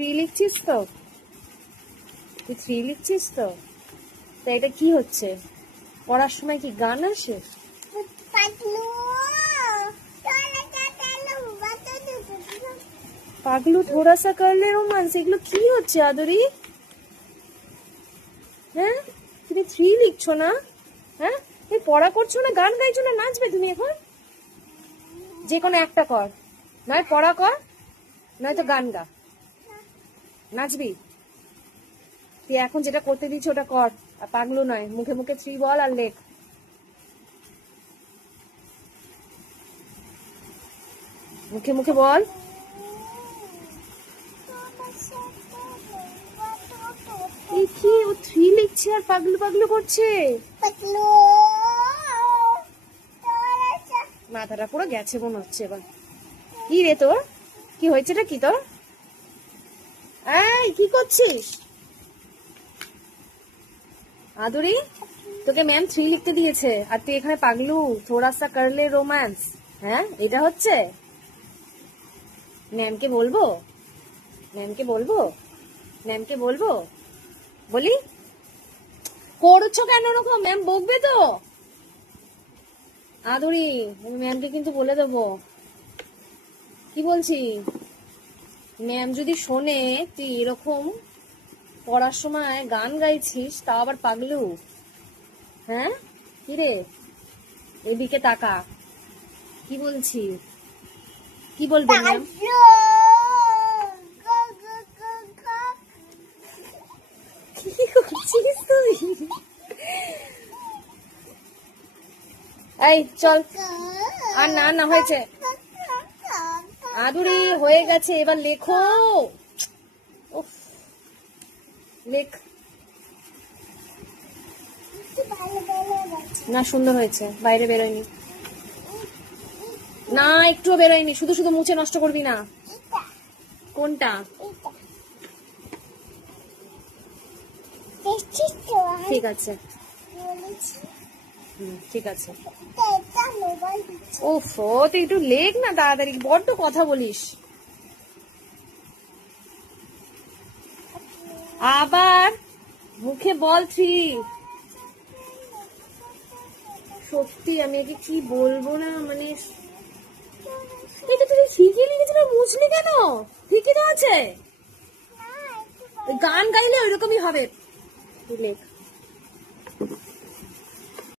Three লিখছিস তো? তুই three লিখছিস তো? তা এটা কি হচ্ছে? পড়ার সময় কি গান আসে? পাগলু থোড়া সা করলে রোমান্স, এগুলো কি হচ্ছে আদরি? হ্যাঁ, তুমি থ্রি লিখছো না? হ্যাঁ, তুমি পড়া করছো না, গান গাইছো না, নাচবে তুমি এখন? যে কোনো একটা কর, নয় পড়া কর, নয়তো গান গা। নাচবি? তুই এখন যেটা করতে দিচ্ছি ওটা কর, আর পাগলু নয়। মুখে মুখে থ্রি বল আর লেখ। মুখে মুখে বল। এই কি, ও থ্রি লিখছে আর পাগলু পাগলু করছে। মাথাটা পুরো গেছে মনে হচ্ছে এবার। কি রে তোর, কি হয়েছে? কি তোর? এই কি করছিস আদুরি? তোকে ম্যাম থ্রি লিখতে দিয়েছে আর তুই এখানে পাগলু থোড়া সা করলে রোম্যান্স। হ্যাঁ, এটা হচ্ছে? ম্যামকে বলবো, ম্যামকে বলবো, ম্যামকে বলবো। বলি করছো কেন ওরকম? ম্যাম বকবে তো আদুরি, আমি ম্যামকে কিন্তু বলে দেবো। কি বলছি, ম্যাম যদি শোনে তুই এরকম পড়ার সময় গান গাইছিস, তা আবার পাগলু। হ্যাঁ, কি রে, এদিকে তাকা। কি বলছি, কি বলবি ম্যাম? কি করছিস তুই? এই চল, আর না না হয়েছে আদুরি, হয়ে গেছে, এবার লেখো। উফ, লেখ। না সুন্দর হয়েছে, বাইরে বেরোয়নি না, একটুও বেরোয়নি, শুধু শুধু মুছে নষ্ট করবি না। কোনটা? ঠিক আছে, ঠিক আছে। ওফ, তুই একটু লেখ না তাড়াতাড়ি, বড্ড কথা বলিস। আবার মুখে বল থ্রি। সত্যি আমি একে কি বলবো না, মানে এটা তুই ঠিকই লিখেছিল, মুছলি কেন? ঠিকই তো আছে, গান গাইলে ওইরকমই হবে। তুই লেখ।